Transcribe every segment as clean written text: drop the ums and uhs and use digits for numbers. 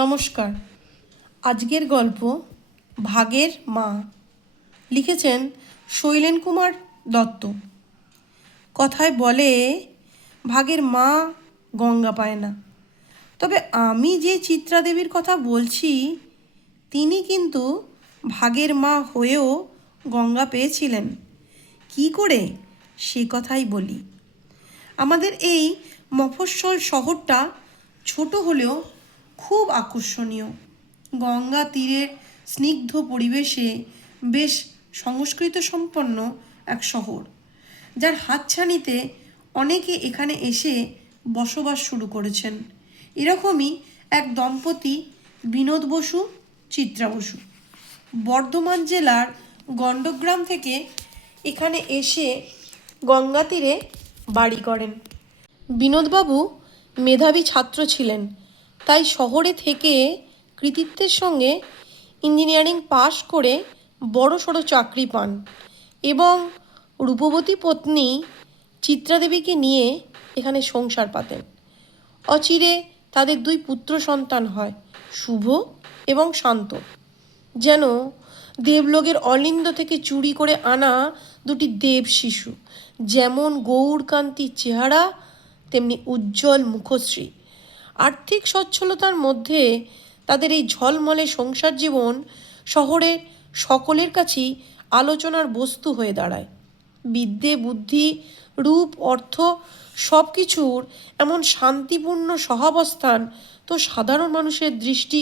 নমস্কার। আজকের গল্প ভাগের মা, লিখেছেন শৈলেন কুমার দত্ত। কথায় বলে ভাগের মা গঙ্গা পায় না, তবে আমি যে চিত্রা দেবীর কথা বলছি তিনি কিন্তু ভাগের মা হয়েও গঙ্গা পেয়েছিলেন। কি করে সে কথাই বলি। আমাদের এই মফস্বল শহরটা ছোট হলেও খুব আকর্ষণীয়। গঙ্গা তীরের স্নিগ্ধ পরিবেশে বেশ সংস্কৃত সম্পন্ন এক শহর, যার হাতছানিতে অনেকে এখানে এসে বসবাস শুরু করেছেন। এরকমই এক দম্পতি বিনোদ বসু, চিত্রা বসু বর্ধমান জেলার গণ্ডগ্রাম থেকে এখানে এসে গঙ্গা তীরে বাড়ি করেন। বিনোদবাবু মেধাবী ছাত্র ছিলেন, তাই শহরে থেকে কৃতিত্বের সঙ্গে ইঞ্জিনিয়ারিং পাশ করে বড়সড় চাকরি পান এবং রূপবতী পত্নী চিত্রাদেবীকে নিয়ে এখানে সংসার পাতেন। অচিরে তাদের দুই পুত্র সন্তান হয়, শুভ এবং শান্ত। যেন দেবলোকের অলিন্দ থেকে চুরি করে আনা দুটি দেব শিশু। যেমন গৌরকান্তির চেহারা, তেমনি উজ্জ্বল মুখশ্রী। আর্থিক সচ্ছলতার মধ্যে তাদের এই ঝলমলে সংসার জীবন শহরের সকলের কাছেই আলোচনার বস্তু হয়ে দাঁড়ায়। বিদ্যে, বুদ্ধি, রূপ, অর্থ সব কিছুর এমন শান্তিপূর্ণ সহাবস্থান তো সাধারণ মানুষের দৃষ্টি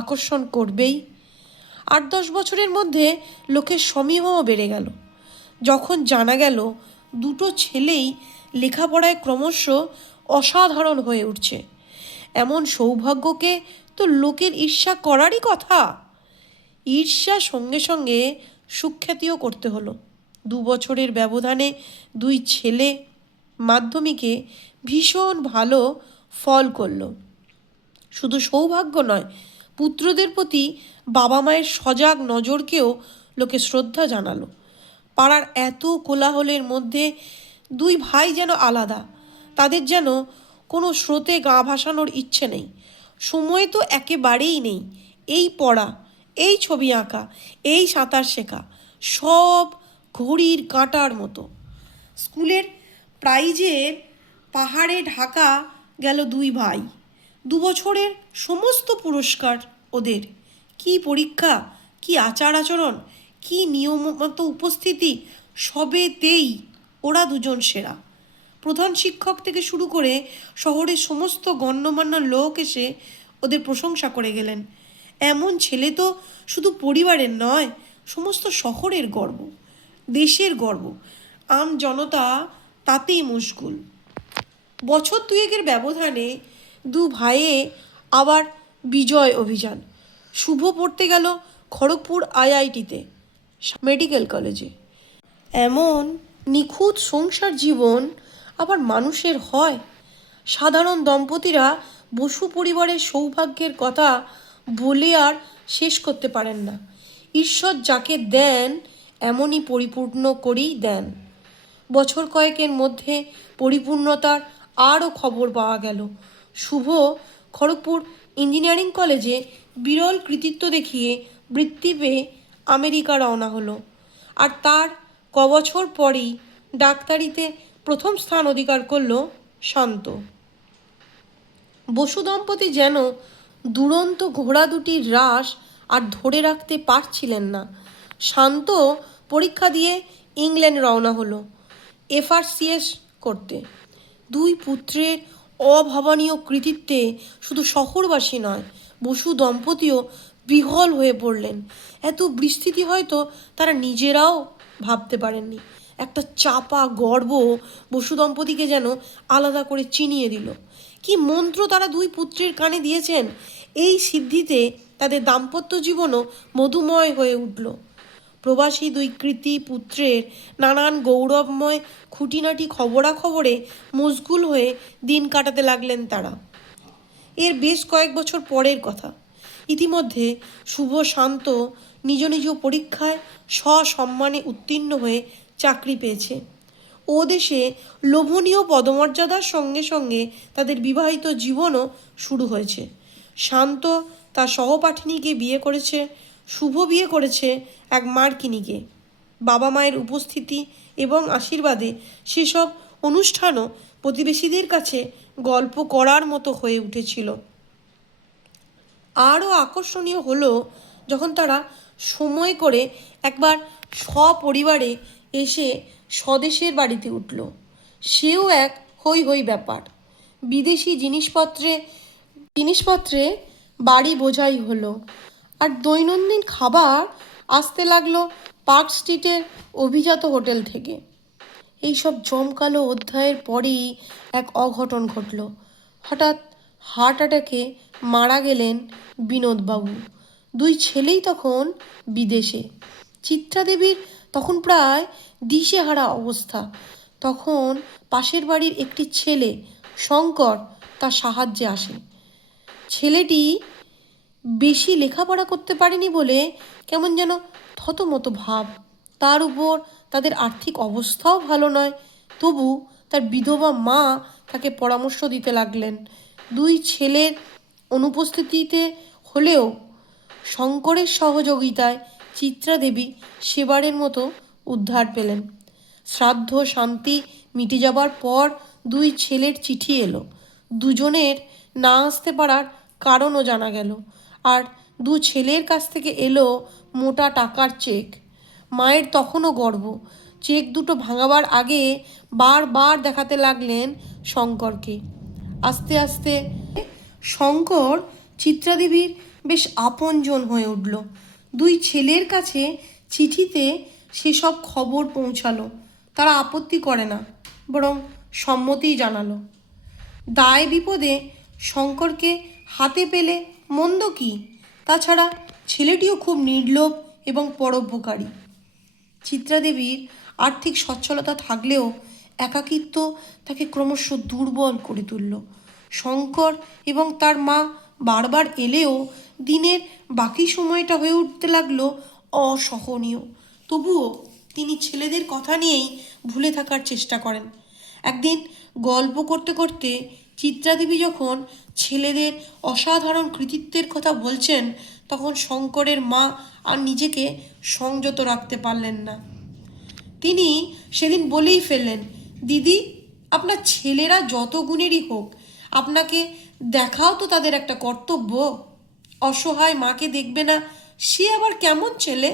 আকর্ষণ করবেই। 8-10 বছরের মধ্যে লোকের সমীহও বেড়ে গেল। যখন জানা গেল দুটো ছেলেই লেখাপড়ায় ক্রমশ অসাধারণ হয়ে উঠছে, এমন সৌভাগ্যকে তো লোকের ঈর্ষা করারই কথা। ঈর্ষা সঙ্গে সঙ্গে সুখ্যাতিও করতে হলো। 2 বছরের ব্যবধানে দুই ছেলে মাধ্যমিকে ভীষণ ভালো ফল করল। শুধু সৌভাগ্য নয়, পুত্রদের প্রতি বাবা মায়ের সজাগ নজরকেও লোকে শ্রদ্ধা জানালো। পাড়ার এত কোলাহলের মধ্যে দুই ভাই যেন আলাদা। তাদের যেন কোনো স্রোতে গা ভাসানোর ইচ্ছে নেই। সময় তো একেবারেই নেই। এই পড়া, এই ছবি আঁকা, এই সাঁতার শেখা, সব ঘড়ির কাঁটার মতো। স্কুলের প্রাইজের পাহাড়ে ঢাকা গেল দুই ভাই। 2 বছরের সমস্ত পুরস্কার ওদের। কি পরীক্ষা, কি আচার আচরণ, কি নিয়মমতো উপস্থিতি, সবেতেই ওরা দুজন সেরা। প্রধান শিক্ষক থেকে শুরু করে শহরের সমস্ত গণ্যমান্য লোক এসে ওদের প্রশংসা করে গেলেন। এমন ছেলে তো শুধু পরিবারের নয়, সমস্ত শহরের গর্ব, দেশের গর্ব। আম জনতা তাতেই মশগুল। বছর দুয়েকের ব্যবধানে দু ভাইয়ে আবার বিজয় অভিযান। শুভ পড়তে গেল খড়গপুর আইআইটিতে, মেডিকেল কলেজে। এমন নিখুঁত সংসার জীবন আবার মানুষের হয়? সাধারণ দম্পতিরা বসু পরিবারের সৌভাগ্যের কথা বলে আর শেষ করতে পারেন না। ঈশ্বর যাকে দেন এমনই পরিপূর্ণ করেই দেন। বছর কয়েকের মধ্যে পরিপূর্ণতার আরও খবর পাওয়া গেল। শুভ খড়গপুর ইঞ্জিনিয়ারিং কলেজে বিরল কৃতিত্ব দেখিয়ে বৃত্তি পেয়ে আমেরিকা রওনা হলো। আর তার কবছর পরেই ডাক্তারিতে প্রথম স্থান অধিকার করল শান্ত। বসু দম্পতি যেন দুরন্ত ঘোড়া দুটির রাশ আর ধরে রাখতে পারছিলেন না। শান্ত পরীক্ষা দিয়ে ইংল্যান্ড রওনা হলো FRCS করতে। দুই পুত্রের অভাবনীয় কৃতিত্বে শুধু শহরবাসী নয়, বসু দম্পতিও বিহ্বল হয়ে পড়লেন। এত বিস্তৃতি হয়তো তারা নিজেরাও ভাবতে পারেননি। একটা চাপা গর্ব বসু দম্পতিকে যেন আলাদা করে চিনিয়ে দিল। কি মন্ত্র তারা দুই পুত্রের কানে দিয়েছেন! এই সিদ্ধিতে তাদের দাম্পত্য জীবনও মধুময় হয়ে উঠল। প্রবাসী দুই কৃতি পুত্রের নানান গৌরবময় খুঁটিনাটি খবরাখবরে মশগুল হয়ে দিন কাটাতে লাগলেন তারা। এর বেশ কয়েক বছর পরের কথা। ইতিমধ্যে শুভ শান্ত নিজ নিজ পরীক্ষায় সসম্মানে উত্তীর্ণ হয়ে চাকরি পেয়েছে। ও দেশে লোভনীয় পদমর্যাদার সঙ্গে সঙ্গে তাদের বিবাহিত জীবনও শুরু হয়েছে। শান্ত তার সহপাঠিনীকে বিয়ে করেছে, শুভ বিয়ে করেছে এক মার্কিনীকে। বাবা মায়ের উপস্থিতি এবং আশীর্বাদে সেসব অনুষ্ঠানও প্রতিবেশীদের কাছে গল্প করার মতো হয়ে উঠেছিল। আরও আকর্ষণীয় হলো যখন তারা সময় করে একবার সপরিবারে এসে স্বদেশের বাড়িতে উঠল। সেও এক হই হই ব্যাপার। বিদেশি জিনিসপত্রে বাড়ি বোঝাই হলো, আর দৈনন্দিন খাবার আসতে লাগলো পার্ক স্ট্রিটের অভিজাত হোটেল থেকে। এইসব জমকালো অধ্যায়ের পরেই এক অঘটন ঘটল। হঠাৎ হার্ট অ্যাটাকে মারা গেলেন বিনোদবাবু। দুই ছেলেই তখন বিদেশে। চিত্রাদেবীর তখন প্রায় দিশেহারা অবস্থা। তখন পাশের বাড়ির একটি ছেলে শঙ্কর তার সাহায্যে আসে। ছেলেটি বেশি লেখাপড়া করতে পারেনি বলে কেমন যেন থতমত ভাব। তার উপর তাদের আর্থিক অবস্থাও ভালো নয়। তবু তার বিধবা মা তাকে পরামর্শ দিতে লাগলেন। দুই ছেলের অনুপস্থিতিতে হলেও শঙ্করের সহযোগিতায় চিত্রাদেবী সেবারের মতো উদ্ধার পেলেন। শ্রাদ্ধ শান্তি মিটে যাবার পর দুই ছেলের চিঠি এলো। দুজনের না আসতে পারার কারণও জানা গেল। আর দু ছেলের কাছ থেকে এলো মোটা টাকার চেক। মায়ের তখনও গর্ব। চেক দুটো ভাঙাবার আগে বারবার দেখাতে লাগলেন শঙ্করকে। আস্তে আস্তে শঙ্কর চিত্রাদেবীর বেশ আপনজন হয়ে উঠল। দুই ছেলের কাছে চিঠিতে সেসব খবর পৌঁছালো। তারা আপত্তি করে না, বরং সম্মতিই জানালো। দায় বিপদে শঙ্করকে হাতে পেলে মন্দ কি? তাছাড়া ছেলেটিও খুব নির্লোভ এবং পরোপকারী। চিত্রাদেবীর আর্থিক সচ্ছলতা থাকলেও একাকিত্ব তাকে ক্রমশ দুর্বল করে তুলল। শঙ্কর এবং তার মা বারবার এলেও দিনের বাকি সময়টা হয়ে উঠতে লাগলো অসহনীয়। তবুও তিনি ছেলেদের কথা নিয়েই ভুলে থাকার চেষ্টা করেন। একদিন গল্প করতে করতে চিত্রাদেবী যখন ছেলেদের অসাধারণ কৃতিত্বের কথা বলছেন, তখন শঙ্করের মা আর নিজেকে সংযত রাখতে পারলেন না। তিনি সেদিন বলেই ফেললেন, দিদি, আপনার ছেলেরা যত গুণেরই হোক, আপনাকে দেখাও তো তাদের একটা কর্তব্য। অসহায় মাকে দেখবে না, সে আবার কেমন ছেলে?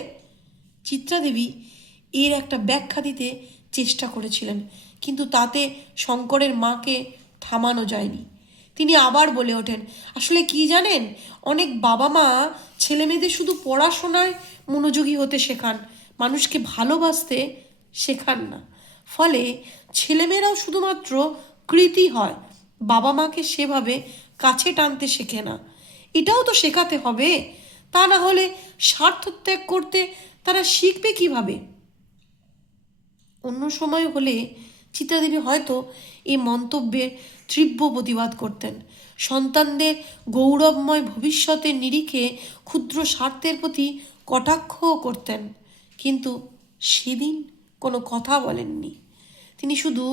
চিত্রাদেবী এর একটা ব্যাখ্যা দিতে চেষ্টা করেছিলেন, কিন্তু তাতে শঙ্করের মাকে থামানো যায়নি। তিনি আবার বলে ওঠেন, আসলে কি জানেন, অনেক বাবা মা ছেলে মেয়েদের শুধু পড়াশোনায় মনোযোগী হতে শেখান, মানুষকে ভালোবাসতে শেখান না। ফলে ছেলেমেয়েরাও শুধুমাত্র কৃতি হয়, বাবা মাকে সেভাবে কাছে টানতে শেখে না। এটাও তো শেখাতে হবে, তা না হলে স্বার্থ ত্যাগ করতে তারা শিখবে কিভাবে? অন্য সময় হলে চিত্রাদেবী হয়তো এই মন্তব্যের তীব্র প্রতিবাদ করতেন। সন্তানদের গৌরবময় ভবিষ্যতের নিরিখে ক্ষুদ্র স্বার্থের প্রতি কটাক্ষও করতেন, কিন্তু সেদিন কোনো কথা বলেননি। তিনি শুধু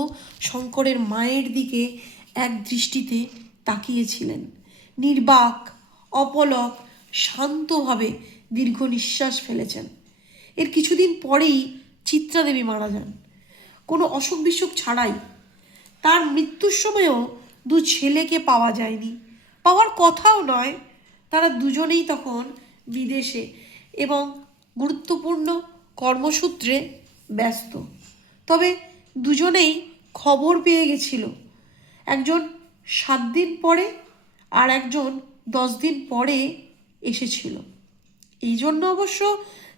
শঙ্করের মায়ের দিকে এক দৃষ্টিতে তাকিয়েছিলেন। নির্বাক, অপলক, শান্তভাবে দীর্ঘ নিঃশ্বাস ফেলেছেন। এর কিছুদিন পরেই চিত্রাদেবী মারা যান, কোনো অসুখ বিসুখ ছাড়াই। তার মৃত্যুর সময়ও দু ছেলেকে পাওয়া যায়নি, পাওয়ার কথাও নয়। তারা দুজনেই তখন বিদেশে এবং গুরুত্বপূর্ণ কর্মসূত্রে ব্যস্ত। তবে দুজনেই খবর পেয়ে গেছিল, একজন 7 দিন পরে আর একজন 10 দিন পরে এসেছিল। এই জন্য অবশ্য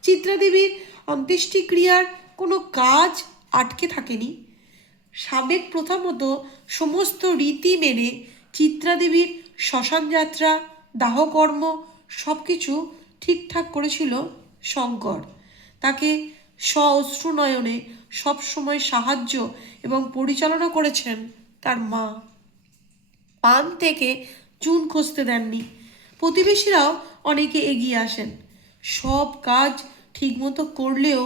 চিত্রাদেবীর অন্ত্যেষ্টিক্রিয়ার কোনো কাজ আটকে থাকেনি। সাবেক প্রথা মতো সমস্ত রীতি মেনে চিত্রাদেবীর শ্মশান যাত্রা, দাহকর্ম সব কিছু ঠিকঠাক করেছিল শঙ্কর। তাকে অশ্রু নয়নে সবসময় সাহায্য এবং পরিচালনা করেছেন তার মা। পান থেকে চুন খসতে দেননি। প্রতিবেশীরাও অনেকে এগিয়ে আসেন। সব কাজ ঠিকমতো করলেও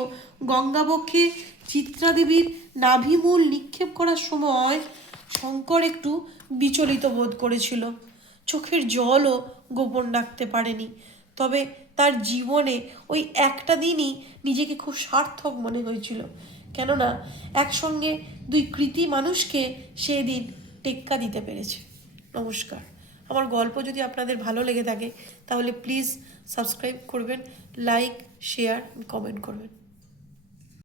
গঙ্গাবক্ষে চিত্রাদেবীর নাভিমূল নিক্ষেপ করার সময় শঙ্কর একটু বিচলিত বোধ করেছিল। চোখের জলও গোপন রাখতে পারেনি। তবে তার জীবনে ওই একটা দিনই নিজেকে খুব সার্থক মনে হয়েছিল, কেননা একসঙ্গে দুই কৃতী মানুষকে সেদিন টেক্কা দিতে পেরেছে। নমস্কার। আমার গল্প যদি আপনাদের ভালো লেগে থাকে তাহলে প্লিজ সাবস্ক্রাইব করবেন, লাইক, শেয়ার, কমেন্ট করবেন।